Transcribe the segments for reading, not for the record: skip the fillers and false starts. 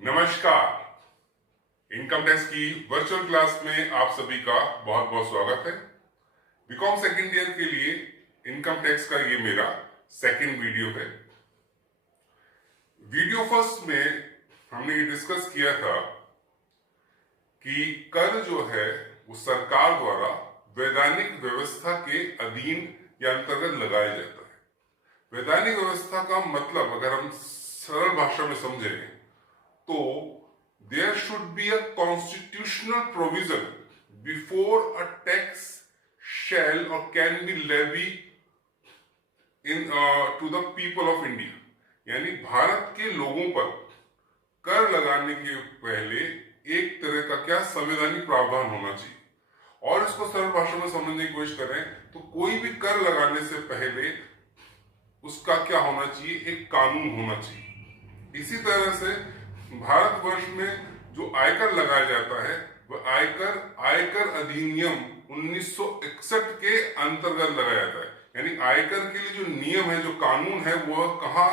नमस्कार। Income tax की virtual class में आप सभी का बहुत बहुत स्वागत है। बीकॉम सेकेंड ईयर के लिए इनकम टैक्स का ये मेरा सेकेंड वीडियो है। वीडियो फर्स्ट में हमने ये डिस्कस किया था कि कर जो है वो सरकार द्वारा वैधानिक व्यवस्था के अधीन या अंतर्गत लगाया जाता है। वैधानिक व्यवस्था का मतलब अगर हम सरल भाषा में समझें तो there should be a constitutional provision before a tax shall or can be levied to the people of India। यानी भारत के लोगों पर कर लगाने के पहले एक तरह का क्या संवैधानिक प्रावधान होना चाहिए। और इसको सरल भाषा में समझने की कोशिश करें तो कोई भी कर लगाने से पहले उसका क्या होना चाहिए, एक कानून होना चाहिए। इसी तरह से भारतवर्ष में जो आयकर लगाया जाता है वह आयकर अधिनियम 1961 के अंतर्गत लगाया जाता है। यानी आयकर के लिए जो नियम है, जो कानून है, वह कहाँ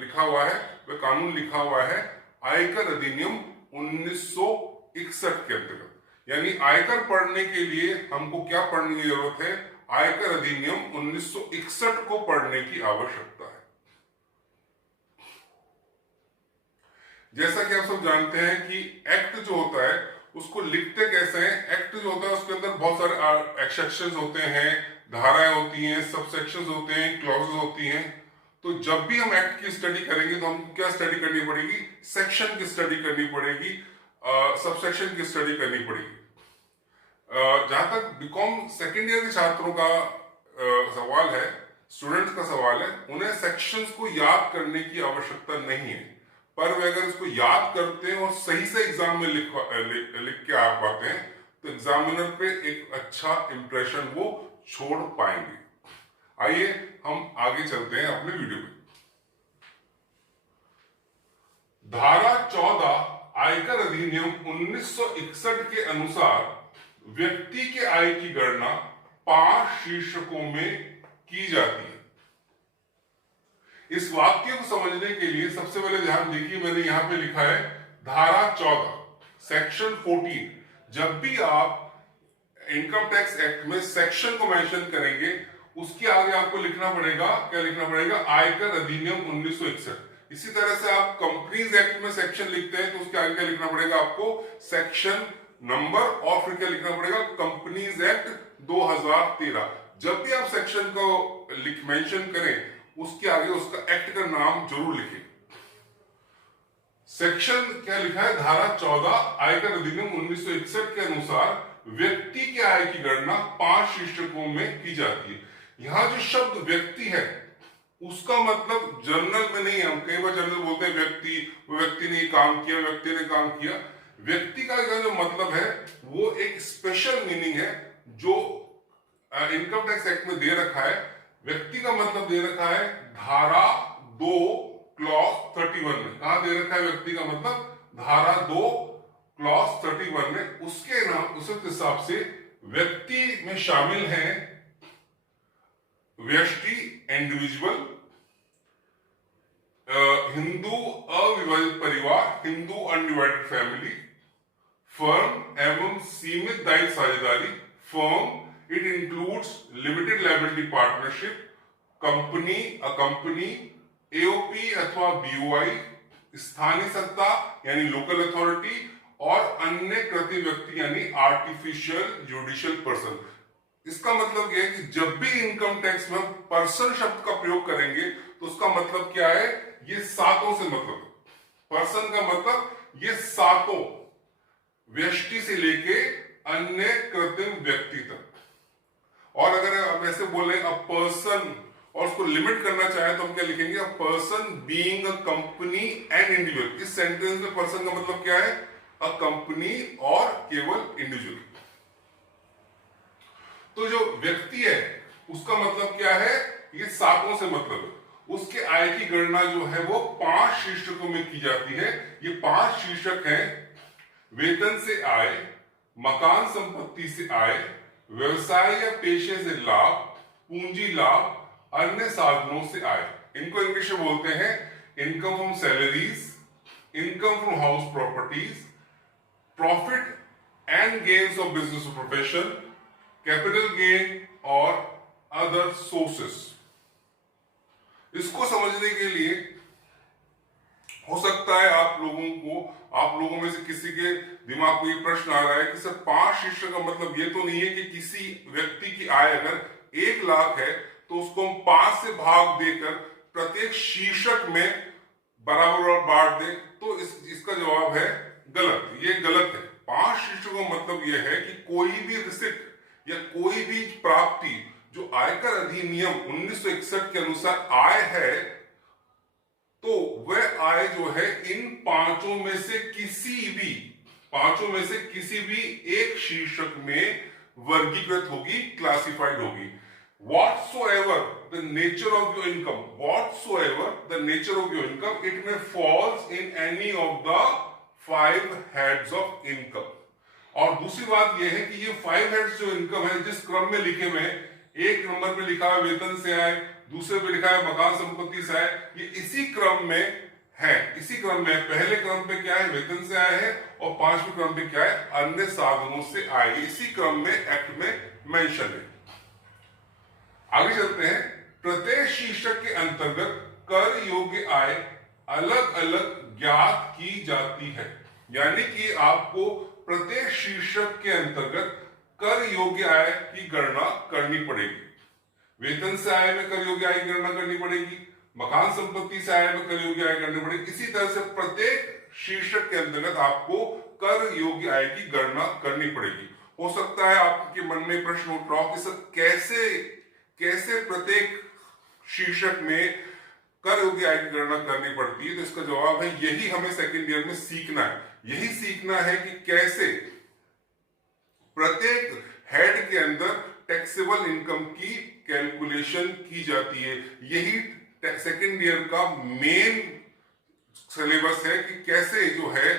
लिखा हुआ है? वह कानून लिखा हुआ है आयकर अधिनियम 1961 के अंतर्गत। यानी आयकर पढ़ने के लिए हमको क्या पढ़ने की जरूरत है? आयकर अधिनियम 1961 को पढ़ने की आवश्यकता है। जैसा कि आप सब जानते हैं कि एक्ट जो होता है उसको लिखते कैसे हैं? एक्ट जो होता है उसके अंदर बहुत सारे एक्सेप्शंस होते हैं, धाराएं होती हैं, सबसेक्शंस होते हैं, क्लॉजेस होती हैं। तो जब भी हम एक्ट की स्टडी करेंगे तो हमको क्या स्टडी करनी पड़ेगी? सेक्शन की स्टडी करनी पड़ेगी, सबसेक्शन की स्टडी करनी पड़ेगी। जहां तक बीकॉम सेकेंड ईयर के छात्रों का सवाल है, स्टूडेंट्स का सवाल है, उन्हें सेक्शंस को याद करने की आवश्यकता नहीं है। पर वे अगर इसको याद करते हैं और सही से एग्जाम में लिख के आ पाते हैं तो एग्जामिनर पे एक अच्छा इंप्रेशन वो छोड़ पाएंगे। आइए हम आगे चलते हैं अपने वीडियो में। धारा 14 आयकर अधिनियम 1961 के अनुसार व्यक्ति के आय की गणना 5 शीर्षकों में की जाती है। इस वाक्य को समझने के लिए सबसे पहले ध्यान देखिए, मैंने यहां पे लिखा है धारा 14 सेक्शन 14। जब भी आप इनकम टैक्स एक्ट में सेक्शन को मेंशन करेंगे उसके आगे आपको लिखना पड़ेगा, क्या लिखना पड़ेगा? आयकर अधिनियम 1961। इसी तरह से आप कंपनीज एक्ट में सेक्शन लिखते हैं तो उसके आगे क्या लिखना पड़ेगा आपको? सेक्शन नंबर, और फिर क्या लिखना पड़ेगा? Companies act 2013। जब भी आप सेक्शन को मेंशन करें उसके आगे उसका एक्ट का नाम जरूर लिखें। सेक्शन क्या लिखा है? धारा 14 आयकर अधिनियम 1961 के अनुसार व्यक्ति के आय की गणना 5 शीर्षकों में की जाती है। यहां जो शब्द व्यक्ति है उसका मतलब जर्नल में नहीं है। हम कई बार जर्नल बोलते हैं व्यक्ति ने काम किया, व्यक्ति ने काम किया। व्यक्ति का जो मतलब है वो एक स्पेशल मीनिंग है जो इनकम टैक्स एक्ट में दे रखा है। व्यक्ति का मतलब दे रखा है धारा 2 क्लॉज 31 में। कहा दे रखा है व्यक्ति का मतलब? धारा 2 क्लॉज 31 में। उसके नाम उस हिसाब से व्यक्ति में शामिल हैं व्यष्टि इंडिविजुअल, हिंदू अविभाजित परिवार, हिंदू अनडिवाइडेड फैमिली, फर्म एवं सीमित दायित्व साझेदारी, firm it includes limited liability partnership, company, a company, AOP अथवा बीओआई, स्थानीय सत्ता यानी लोकल अथॉरिटी, और अन्य कृति व्यक्ति यानी आर्टिफिशियल जुडिशियल पर्सन। इसका मतलब यह है कि जब भी इनकम टैक्स में पर्सन शब्द का प्रयोग करेंगे तो उसका मतलब क्या है? ये सातों से मतलब। पर्सन का मतलब ये सातों, व्यष्टि से लेके अन्य कृत्रिम व्यक्ति तक। और अगर हम ऐसे बोले अ पर्सन और उसको लिमिट करना चाहे तो हम क्या लिखेंगे? A person being a company and individual. इस सेंटेंस में पर्सन का मतलब क्या है? अ कंपनी और केवल इंडिविजुअल। तो जो व्यक्ति है उसका मतलब क्या है? ये सातों से मतलब है। उसके आय की गणना जो है वो 5 शीर्षकों में की जाती है। ये 5 शीर्षक हैं: वेतन से आय, मकान संपत्ति से आय, व्यवसाय या पेशे से लाभ, पूंजी लाभ, अन्य साधनों से आय। इनको इंग्लिश में बोलते हैं income from salaries, income from house properties, profit and gains of business or profession, capital gain और other sources। इसको समझने के लिए हो सकता है आप लोगों में से किसी के दिमाग को ये प्रश्न आ रहा है कि सर 5 शीर्षक का मतलब ये तो नहीं है कि किसी व्यक्ति की आय अगर 1 लाख है तो उसको हम 5 से भाग देकर प्रत्येक शीर्षक में बराबर बांट दें, तो इसका जवाब है गलत। ये गलत है। 5 शीर्षकों का मतलब यह है कि कोई भी रिसिप्ट या कोई भी प्राप्ति जो आयकर अधिनियम 1961 के अनुसार आय है, तो वह आय जो है इन पांचों में से किसी भी एक शीर्षक में वर्गीकृत होगी, क्लासिफाइड होगी। Whatsoever the nature of your income, it may falls in any of the 5 heads of income। और दूसरी बात यह है कि ये 5 हेड्स जो इनकम है जिस क्रम में लिखे हुए हैं, एक नंबर पे लिखा है वेतन से आए, दूसरे पे लिखा है मकान संपत्ति से आए, ये इसी क्रम में है। पहले क्रम पे क्या है, वेतन से आए है, और 5वें क्रम पे क्या है, अन्य साधनों से आए। इसी क्रम में एक्ट में मेंशन है। आगे चलते हैं। प्रत्येक शीर्षक के अंतर्गत कर योग्य आय अलग अलग ज्ञात की जाती है, यानी कि आपको प्रत्येक शीर्षक के अंतर्गत कर योग्य आय की गणना करनी पड़ेगी। वेतन से आय में कर योग्य आय की गणना करनी पड़ेगी, मकान संपत्ति से आय में कर योग्य आय करनी पड़ेगी। इसी तरह से प्रत्येक शीर्षक के अंतर्गत आपको कर योग्य आय की गणना करनी पड़ेगी। हो सकता है आपके मन में प्रश्न उठ रहा हो कि सर कैसे प्रत्येक शीर्षक में कर योग्य आय की गणना करनी पड़ती है। तो इसका जवाब है यही हमें सेकेंड ईयर में सीखना है। यही सीखना है कि कैसे प्रत्येक हेड के अंदर टैक्सेबल इनकम की कैलकुलेशन की जाती है। यही सेकेंड ईयर का मेन सिलेबस है कि कैसे जो है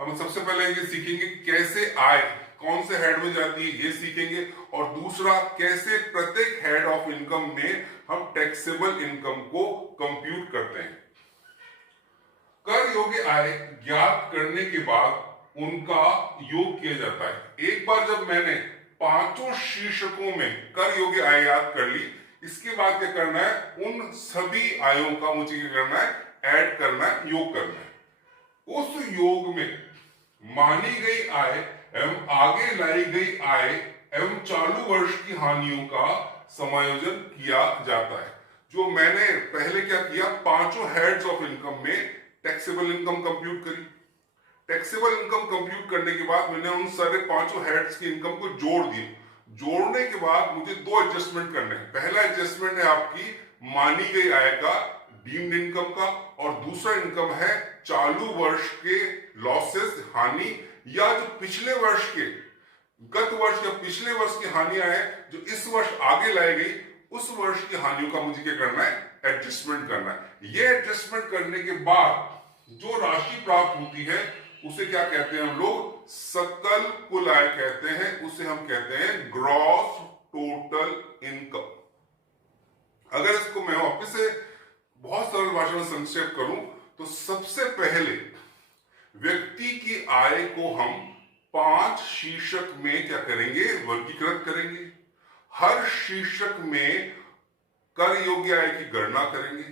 हम सबसे पहले ये सीखेंगे कैसे आय कौन से हेड में जाती है, ये सीखेंगे। और दूसरा, कैसे प्रत्येक हेड ऑफ इनकम में हम टैक्सेबल इनकम को कंप्यूट करते हैं। कर योग्य आय ज्ञात करने के बाद उनका योग किया जाता है। एक बार जब मैंने 5 शीर्षकों में कर योग्य आय याद कर ली, इसके बाद क्या करना है, उन सभी आयों का मुझे क्या करना है, ऐड करना है, योग करना है। उस योग में मानी गई आय एवं आगे लाई गई आय एवं चालू वर्ष की हानियों का समायोजन किया जाता है। जो मैंने पहले क्या किया, 5 हेड्स ऑफ इनकम में टैक्सेबल इनकम कंप्यूट करी। टैक्सेबल इनकम कंप्यूट करने के बाद मैंने उन सारे 5 हेड्स की इनकम को जोड़ दिया। जोड़ने के बाद मुझे 2 एडजस्टमेंट करने हैं। पहला एडजस्टमेंट है आपकी मानी गई आय का, डीम्ड इनकम का, और दूसरा इनकम है चालू वर्ष के लॉसेस, हानि, या जो पिछले वर्ष के, गत वर्ष या पिछले वर्ष की हानियां हैं जो इस वर्ष आगे लाई गई, उस वर्ष की हानियों का मुझे क्या करना है, एडजस्टमेंट करना है। ये एडजस्टमेंट करने के बाद जो राशि प्राप्त होती है उसे क्या कहते हैं हम लोग, सकल कुल आय कहते हैं। उसे हम कहते हैं ग्रॉस टोटल इनकम। अगर इसको मैं वापस से बहुत सरल भाषा में संक्षेप करूं तो सबसे पहले व्यक्ति की आय को हम 5 शीर्षक में क्या करेंगे, वर्गीकृत करेंगे। हर शीर्षक में कर योग्य आय की गणना करेंगे।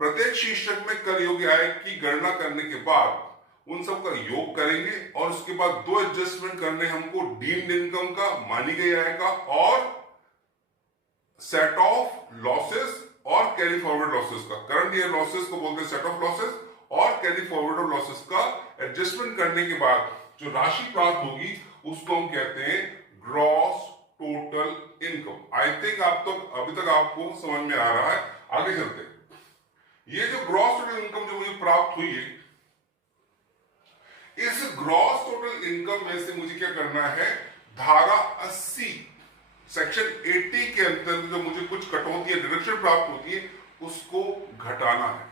प्रत्येक शीर्षक में कर योग्य आय की गणना करने के बाद उन सब का योग करेंगे, और उसके बाद 2 एडजस्टमेंट करने हमको, डीम्ड इनकम का, मानी गई आय का, और सेट ऑफ लॉसेस और कैरी फॉरवर्ड लॉसेस का। करंट ईयर लॉसेस को बोलते हैं सेट ऑफ लॉसेस, और कैरी फॉरवर्ड लॉसेस का एडजस्टमेंट करने के बाद जो राशि प्राप्त होगी उसको हम कहते हैं gross total income. I think अभी तक आपको समझ में आ रहा है। आगे चलते हैं। ये जो ग्रॉस टोटल इनकम जो मुझे प्राप्त हुई है, इस ग्रॉस टोटल इनकम में से मुझे क्या करना है, धारा 80 सेक्शन 80 के अंतर्गत जो मुझे कुछ कटौती या डिडक्शन प्राप्त होती है उसको घटाना है।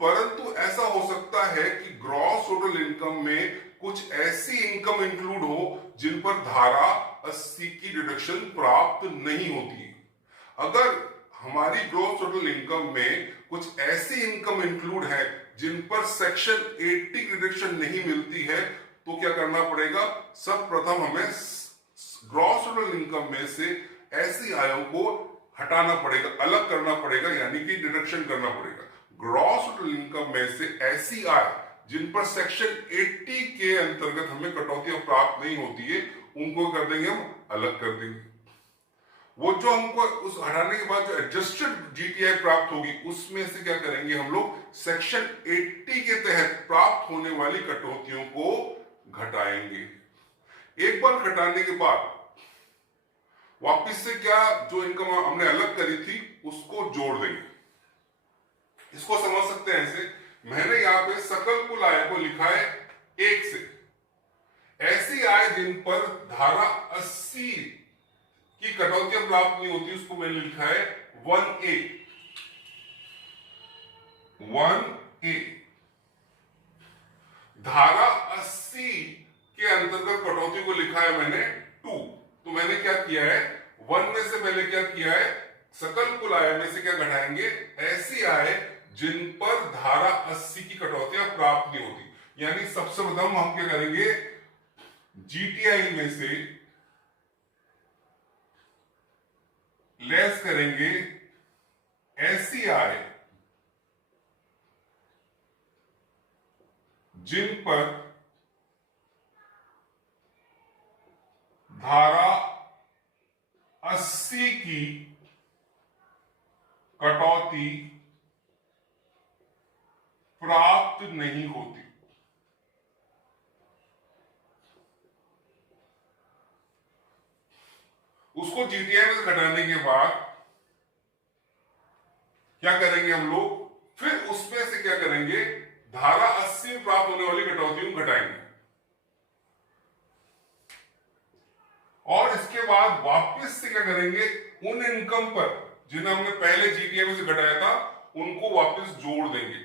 परंतु ऐसा हो सकता है कि ग्रॉस टोटल इनकम में कुछ ऐसी इनकम इंक्लूड हो जिन पर धारा 80 की डिडक्शन प्राप्त नहीं होती। अगर हमारी ग्रॉस टोटल इनकम में कुछ ऐसी इनकम इंक्लूड है जिन पर सेक्शन 80 की डिडक्शन नहीं मिलती है, तो क्या करना पड़ेगा, सब प्रथम हमें ग्रॉस टोटल इनकम में से ऐसी आयों को हटाना पड़ेगा, अलग करना पड़ेगा, यानी कि डिडक्शन करना पड़ेगा। ग्रॉस टोटल इनकम में से ऐसी आय जिन पर सेक्शन 80 के अंतर्गत हमें कटौतियां प्राप्त नहीं होती है, उनको कर देंगे हम, अलग कर देंगे। वो जो हमको उस हटाने के बाद जो एडजस्टेड जीटीआई प्राप्त होगी, उसमें से क्या करेंगे हम लोग, सेक्शन 80 के तहत प्राप्त होने वाली कटौतियों को घटाएंगे। एक बार घटाने के बाद वापिस से क्या जो इनकम हमने अलग करी थी उसको जोड़ देंगे। इसको समझ सकते हैं ऐसे, मैंने यहां पे सकल कुल आय को लिखा है 1 से। ऐसी आय जिन पर धारा 80 की कटौतियां प्राप्त नहीं होती, उसको मैंने लिखा है 1A। 1A धारा 80 के अंतर्गत कटौती को लिखा है मैंने 2। तो मैंने क्या किया है, 1 में से पहले क्या किया है, सकल कुल आय में से क्या घटाएंगे, ऐसी आय जिन पर धारा 80 की कटौतियां प्राप्त नहीं होती। यानी सबसे प्रथम हम क्या करेंगे, जीटीआई में से लेस करेंगे ऐसी आय जिन पर धारा 80 की कटौती प्राप्त नहीं होती। उसको जीटीआई में से घटाने के बाद क्या करेंगे हम लोग, फिर उसमें से क्या करेंगे, धारा 80 में प्राप्त होने वाली कटौतियों को घटाएंगे, और इसके बाद वापस से क्या करेंगे, उन इनकम पर जिन्हें हमने पहले जीटीआई में से घटाया था उनको वापस जोड़ देंगे।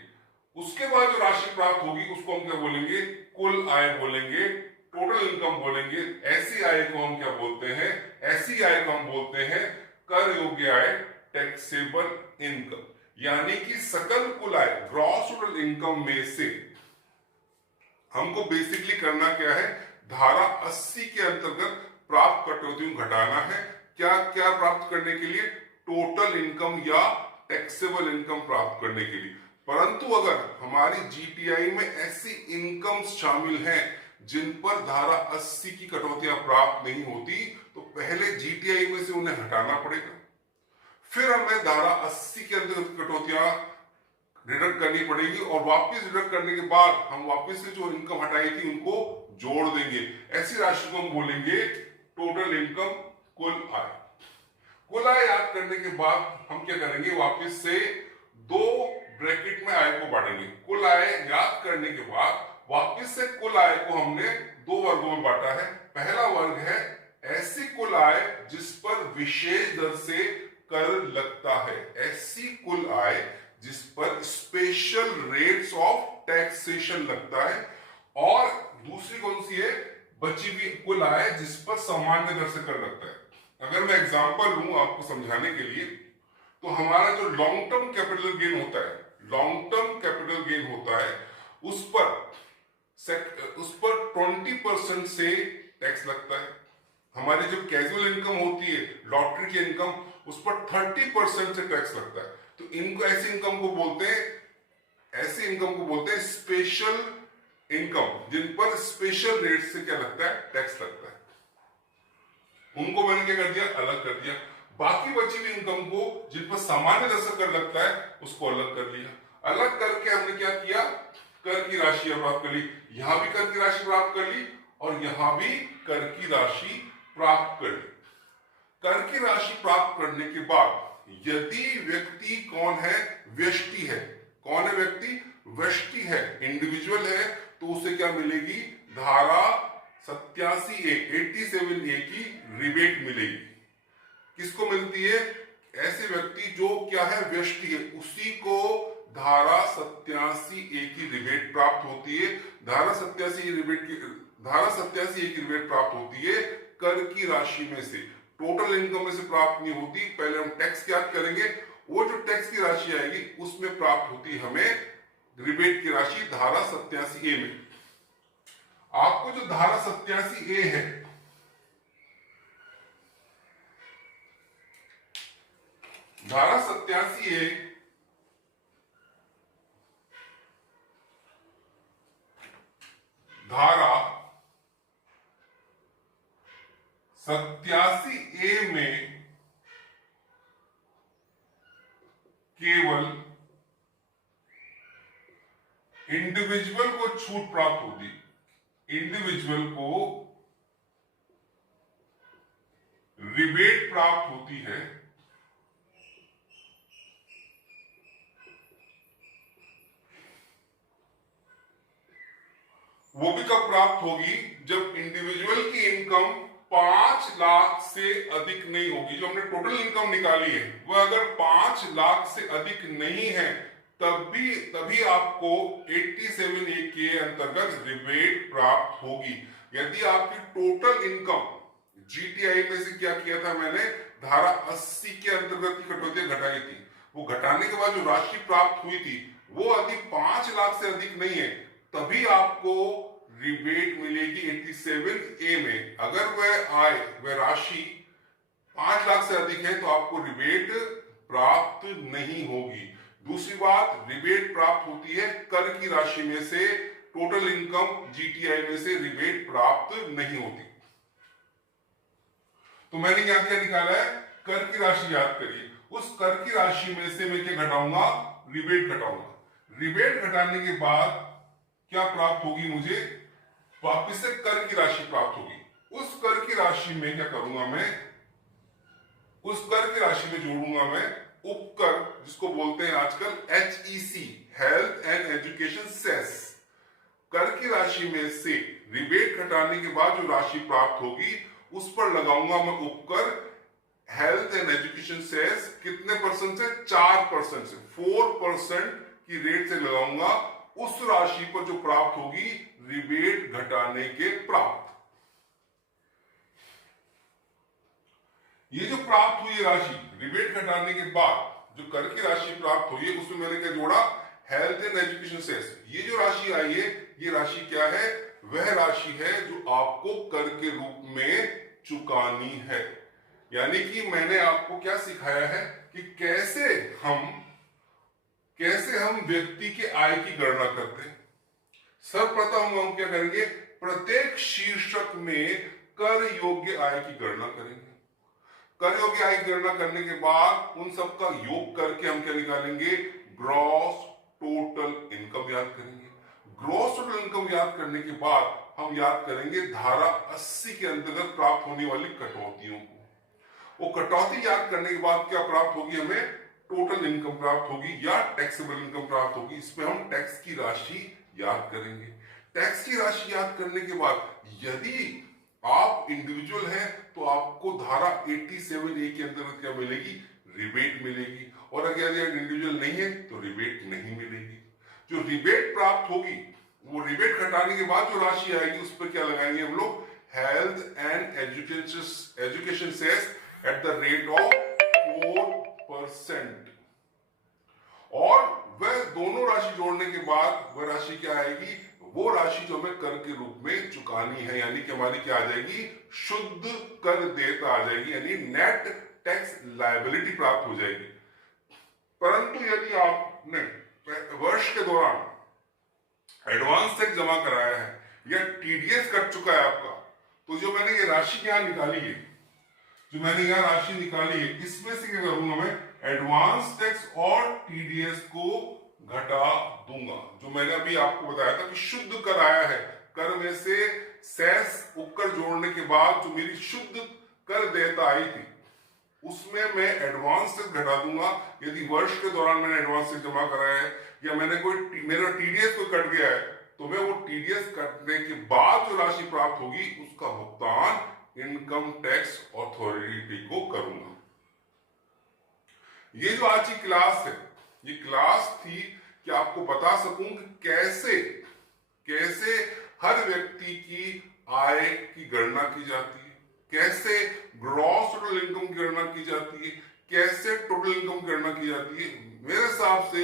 उसके बाद जो राशि प्राप्त होगी उसको हम क्या बोलेंगे, कुल आय बोलेंगे, टोटल इनकम बोलेंगे। ऐसी आय को हम क्या बोलते हैं, ऐसी आय को हम बोलते हैं कर योग्य आय, टैक्सेबल इनकम। यानी कि सकल कुल आय, ग्रॉस टोटल इनकम में से हमको बेसिकली करना क्या है, धारा 80 के अंतर्गत प्राप्त कटौतियों घटाना है। क्या क्या प्राप्त करने के लिए, टोटल इनकम या टैक्सेबल इनकम प्राप्त करने के लिए। परंतु अगर हमारी जीटीआई में ऐसी इनकम शामिल हैं जिन पर धारा 80 की कटौतियां प्राप्त नहीं होती, तो पहले जीटीआई में से उन्हें हटाना पड़ेगा, फिर हमें धारा 80 के अंतर्गत कटौतियां डिडक्ट करनी पड़ेगी, और वापस डिडक्ट करने के बाद हम वापस से जो इनकम हटाई थी उनको जोड़ देंगे। ऐसी राशि को हम बोलेंगे टोटल इनकम, कुल आय। कुल आय याद करने के बाद हम क्या करेंगे, वापस से 2 ब्रैकेट में आय को बांटेंगे। कुल आय याद करने के बाद वापस से कुल आय को हमने 2 वर्गों में बांटा है। पहला वर्ग है ऐसी कुल आय जिस पर विशेष दर से कर लगता है, ऐसी कुल आय जिस पर स्पेशल रेट्स ऑफ टैक्सेशन लगता है। और दूसरी कौन सी है, बची हुई कुल आय जिस पर सामान्य दर से कर लगता है। अगर मैं एग्जांपल लूं आपको समझाने के लिए, तो हमारा जो लॉन्ग टर्म कैपिटल गेन होता है, लॉन्ग टर्म कैपिटल गेन होता है, उस पर 20% से टैक्स लगता है। हमारी जो कैजुअल इनकम होती है, लॉटरी की इनकम, उस पर 30% से टैक्स लगता है। तो इनको ऐसी इनकम को बोलते हैं, ऐसी इनकम को बोलते हैं स्पेशल इनकम, जिन पर स्पेशल रेट से क्या लगता है, टैक्स लगता है। उनको मैंने क्या कर दिया, अलग कर दिया। बाकी बची हुई इनकम को जिन पर सामान्य दर से कर लगता है उसको अलग कर लिया। अलग करके हमने क्या किया, कर की राशि प्राप्त कर ली। यहां भी कर की राशि प्राप्त कर ली और यहां भी कर की राशि प्राप्त कर ली। कर की राशि प्राप्त करने के बाद यदि व्यक्ति कौन है, व्यष्टि है, कौन है व्यक्ति, व्यष्टि है, इंडिविजुअल है, तो उसे क्या मिलेगी, धारा 87A की रिबेट मिलेगी। किसको मिलती है, ऐसे व्यक्ति जो क्या है, व्यष्टि है, उसी को धारा 87A की रिबेट प्राप्त होती है। धारा 87A की रिबेट प्राप्त होती है कर की राशि में से, टोटल इनकम में से प्राप्त नहीं होती। पहले हम टैक्स क्या करेंगे, वो जो टैक्स की राशि आएगी उसमें प्राप्त होती है हमें रिबेट की राशि धारा 87A में। आपको जो धारा 87A है, धारा 87A धारा 87A में केवल इंडिविजुअल को छूट प्राप्त होती, इंडिविजुअल को रिबेट प्राप्त होती है वो भी कब प्राप्त होगी, जब इंडिविजुअल की इनकम 5 लाख से अधिक नहीं होगी। जो हमने टोटल इनकम निकाली है वह अगर 5 लाख से अधिक नहीं है तभी आपको 87A के अंतर्गत रिबेट प्राप्त होगी। यदि आपकी टोटल इनकम जीटीआई में से क्या किया था मैंने, धारा 80 के अंतर्गत की कटौती घटाई थी, वो घटाने के बाद जो राशि प्राप्त हुई थी वो यदि 5 लाख से अधिक नहीं है तभी आपको रिबेट मिलेगी 87A में। अगर वह राशि 5 लाख से अधिक है तो आपको रिबेट प्राप्त नहीं होगी। दूसरी बात, रिबेट प्राप्त होती है कर की राशि में से, टोटल इनकम जीटीआई में से रिबेट प्राप्त नहीं होती। तो मैंने यहां क्या निकाला है, कर की राशि याद करिए। उस कर की राशि में से मैं क्या घटाऊंगा, रिबेट घटाऊंगा। रिबेट घटाने के बाद क्या प्राप्त होगी, मुझे वापस से कर की राशि प्राप्त होगी। उस कर की राशि में क्या करूंगा मैं, उस कर की राशि में जोड़ूंगा मैं उपकर, जिसको बोलते हैं आजकल HEC, health and education cess. कर की राशि में से रिबेट घटाने के बाद जो राशि प्राप्त होगी उस पर लगाऊंगा मैं उपकर, हेल्थ एंड एजुकेशन सेस कितने परसेंट से, 4% से, 4% की रेट से लगाऊंगा। उस राशि पर जो प्राप्त होगी रिबेट घटाने के प्राप्त, ये जो प्राप्त हुई राशि रिबेट घटाने के बाद जो कर की राशि प्राप्त हुई है उसमें मैंने क्या जोड़ा, हेल्थ एंड एजुकेशन सेस। ये जो राशि आई है ये राशि क्या है, वह राशि है जो आपको कर के रूप में चुकानी है। यानी कि मैंने आपको क्या सिखाया है कि कैसे हम व्यक्ति के आय की गणना करते हैं। सर्वप्रथम हम क्या करेंगे, प्रत्येक शीर्षक में कर योग्य आय की गणना करेंगे। कर योग्य आय की गणना करने के बाद उन सब का योग करके हम क्या निकालेंगे, ग्रॉस टोटल इनकम याद करेंगे। ग्रॉस टोटल इनकम याद करने के बाद हम याद करेंगे धारा 80 के अंतर्गत प्राप्त होने वाली कटौतियों को। वो कटौती याद करने के बाद क्या प्राप्त होगी, हमें टोटल इनकम प्राप्त होगी या टैक्सेबल इनकम प्राप्त होगी। इसमें हम टैक्स की राशि याद करेंगे। टैक्स की राशि याद करने के बाद यदि आप इंडिविजुअल हैं तो आपको धारा 87A के अंतर्गत क्या मिलेगी, रिबेट मिलेगी। और अगर इंडिविजुअल नहीं है तो रिबेट नहीं मिलेगी। जो रिबेट प्राप्त होगी वो रिबेट घटाने के बाद जो राशि आएगी उस पर क्या लगाएंगे हम लोग, health and education cess at the rate of 4%। और वह दोनों राशि जोड़ने के बाद वह राशि क्या आएगी, वो राशि जो हमें कर के रूप में चुकानी है। यानी कि हमारी क्या आ जाएगी, शुद्ध कर देयता आ जाएगी, यानी नेट टैक्स लायबिलिटी प्राप्त हो जाएगी। परंतु यदि आपने वर्ष के दौरान एडवांस टैक्स जमा कराया है या टीडीएस कट चुका है आपका, तो जो मैंने ये राशि यहां निकाली है, जो मैंने यहां राशि निकाली है, इसमें से क्या करूंगा मैं, एडवांस टैक्स और टीडीएस को घटा दूंगा। जो मैंने अभी आपको बताया था कि शुद्ध कर आया है, कर में से सेस उपकर जोड़ने के बाद जो मेरी शुद्ध कर देयता आई थी उसमें मैं एडवांस टैक्स घटा दूंगा। यदि वर्ष के दौरान मैंने एडवांस टैक्स जमा कराया है या मैंने मेरा टीडीएस कोई कट गया है तो मैं वो टीडीएस कटने के बाद जो राशि प्राप्त होगी उसका भुगतान इनकम टैक्स अथॉरिटी को करूंगा। ये जो आज की क्लास है, ये क्लास थी कि आपको बता सकूं कि कैसे हर व्यक्ति की आय की गणना की जाती है, कैसे ग्रॉस टोटल इनकम की गणना की जाती है, कैसे टोटल इनकम की गणना की जाती है। मेरे हिसाब से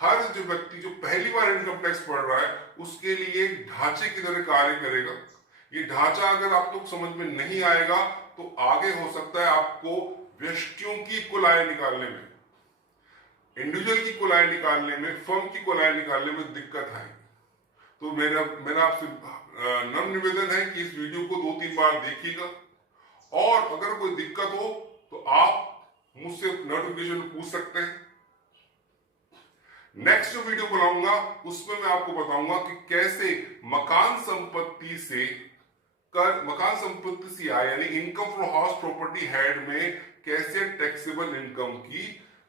हर जो व्यक्ति जो पहली बार इनकम टैक्स पढ़ रहा है उसके लिए एक ढांचे की तरह कार्य करेगा। ये ढांचा अगर आप लोग समझ में नहीं आएगा तो आगे हो सकता है आपको व्यक्तियों की कुल आय निकालने में, इंडिविजुअल की कुल आय निकालने में, फर्म की कुल आय निकालने में दिक्कत आए। तो मेरा आपसे नम्र निवेदन है कि इस वीडियो को 2-3 बार देखिएगा, और अगर कोई दिक्कत हो तो आप मुझसे नोटिफिकेशन पूछ सकते हैं। नेक्स्ट जो वीडियो बनाऊंगा उसमें मैं आपको बताऊंगा कि कैसे मकान संपत्ति से आय यानी income from house property head में कैसे टैक्सेबल इनकम की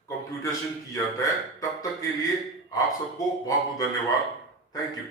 कंप्यूटेशन किया जाता है। तब तक के लिए आप सबको बहुत बहुत धन्यवाद। Thank you.